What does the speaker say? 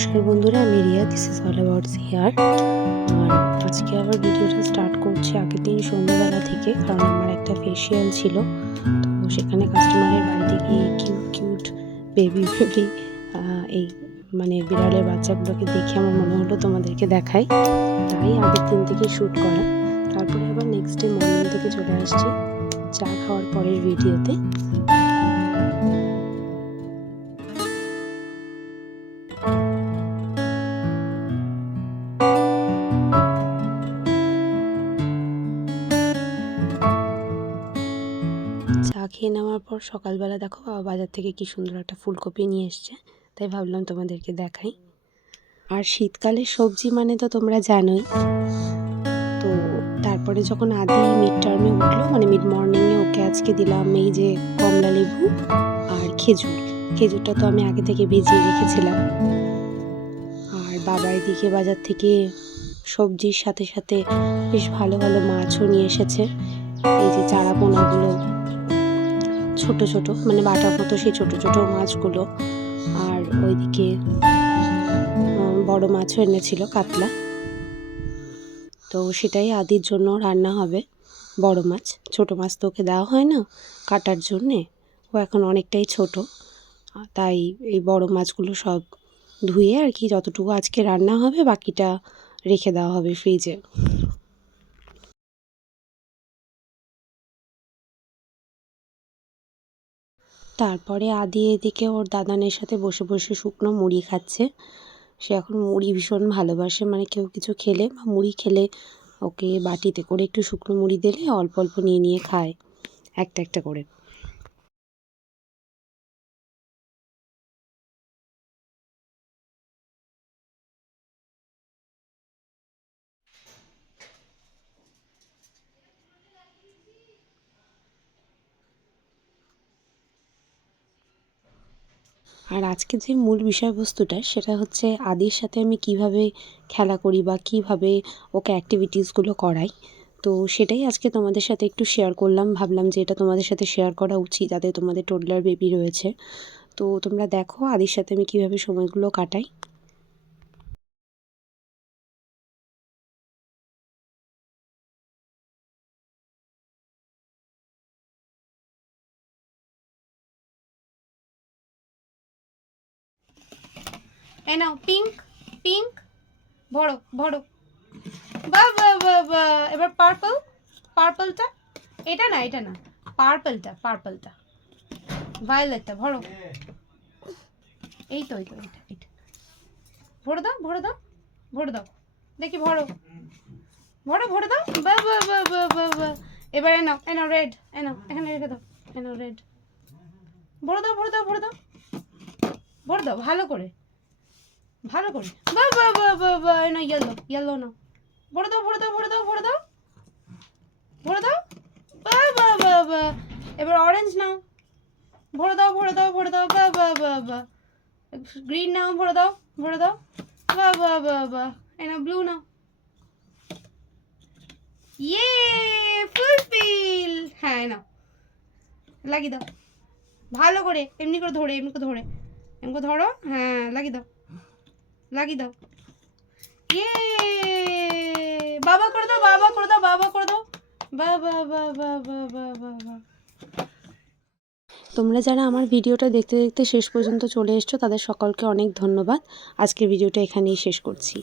নমস্কার বন্ধুরা, আমি Riya this is all about here আর আজকে আবার ভিডিওটা স্টার্ট করছি আগের দিন সন্ধ্যাবেলা থেকে, কারণ আমার একটা ফেসিয়াল ছিল। তো সেখানে কাস্টমারের বাড়িতে গিয়ে কিউট কিউট বেবি বেবি এই মানে বিড়ালের বাচ্চাগুলোকে দেখে আমার মনে হলো তোমাদেরকে দেখাই। তাই আগের দিন থেকে শ্যুট করা। তারপরে আবার নেক্সট ডে মর্নিং থেকে চলে আসছি চা খাওয়ার পরের ভিডিওতে খেয়ে নেওয়ার পর সকালবেলা দেখো বাবা বাজার থেকে কি সুন্দর একটা ফুলকপি নিয়ে এসছে। তাই ভাবলাম তোমাদেরকে দেখাই। আর শীতকালে সবজি মানে তো তোমরা জানোই। তো তারপরে যখন আদি মিড টার্মে উঠল মানে মিড মর্নিংয়ে ওকে আজকে দিলাম এই যে কমলা লেবু আর খেজুর। খেজুরটা তো আমি আগে থেকে ভিজিয়ে রেখেছিলাম। আর বাবা এদিকে বাজার থেকে সবজির সাথে সাথে বেশ ভালো ভালো মাছও নিয়ে এসেছে। এই যে চারা পোনাগুলো ছোট ছোট মানে বাটার মতো সেই ছোট ছোট মাছগুলো আর ওইদিকে বড় মাছও এনেছিল কাতলা। তো সেটাই আদির জন্য রান্না হবে, বড় মাছ। ছোট মাছ তো ওকে দেওয়া হয় না কাটার জন্যে, ও এখন অনেকটাই ছোট। তাই এই বড় মাছগুলো সব ধুয়ে আর কি যতটুকু আজকে রান্না হবে বাকিটা রেখে দেওয়া হবে ফ্রিজে। তারপরে আদি এদিকে ওর দাদানের সাথে বসে বসে শুকনো মুড়ি খাচ্ছে। সে এখন মুড়ি ভীষণ ভালোবাসে মানে কেউ কিছু খেলে বা মুড়ি খেলে ওকে বাটিতে করে একটু শুকনো মুড়ি দিলে অল্প অল্প নিয়ে নিয়ে খায়, একটা একটা করে। আর আজকে যে মূল বিষয়বস্তুটা, সেটা হচ্ছে আদির সাথে আমি কীভাবে খেলা করি বা কীভাবে ওকে অ্যাক্টিভিটিসগুলো করাই। তো সেটাই আজকে তোমাদের সাথে একটু শেয়ার করলাম। ভাবলাম যে এটা তোমাদের সাথে শেয়ার করা উচিত, যাতে তোমাদের টোডলার বেবি রয়েছে। তো তোমরা দেখো আদির সাথে আমি কীভাবে সময়গুলো কাটাই। এ নাও পিঙ্ক পিঙ্ক ভরো ভরো। বা এবার পার্পল পার্পলটা এটা না এটা না পার্পলটা পার্পলটা ভায়োলেটটা ভরো। এই তো এই তো এটা এটা ভরে দাও ভরে দাও ভরে দাও। দেখি, ভরো। ভরো, ভরে দাও। বা বা বা বা বা বা। এবার এনাও এনাও রেড এনাও এখানে রেখে দাও। এনাও রেড ভরে দাও ভরে দাও ভরে দাও। ভরে দাও, ভালো করে। ভালো করে বা বা বা বা বা না ইয়েলো ইয়েলো না ভরে দাও ভরে দাও ভরে দাও ভরে দাও ভরে দাও বা বা বা বা এবার অরেঞ্জ নাও ভরে দাও ভরে দাও ভরে দাও বা বা বা বা গ্রিন নাও ভরে দাও ভরে দাও বা বা বা বা এই নাও ব্লু নাও ইয়ে ফুলফিল হ্যাঁ নাও লাগিয়ে দাও ভালো করে এমনি করে ধরে এমনি করে ধরে এমনি করে ধরো হ্যাঁ লাগিয়ে দাও লাগিয়ে দাও। ইয়ে বাবা করে দাও, বাবা করে দাও, বাবা করে দাও। বাবা বাবা বাবা বাবা। তোমরা যারা আমার ভিডিওটা দেখতে দেখতে শেষ পর্যন্ত চলে এসছো, তাদের সকলকে অনেক ধন্যবাদ। আজকের ভিডিওটা এখানেই শেষ করছি।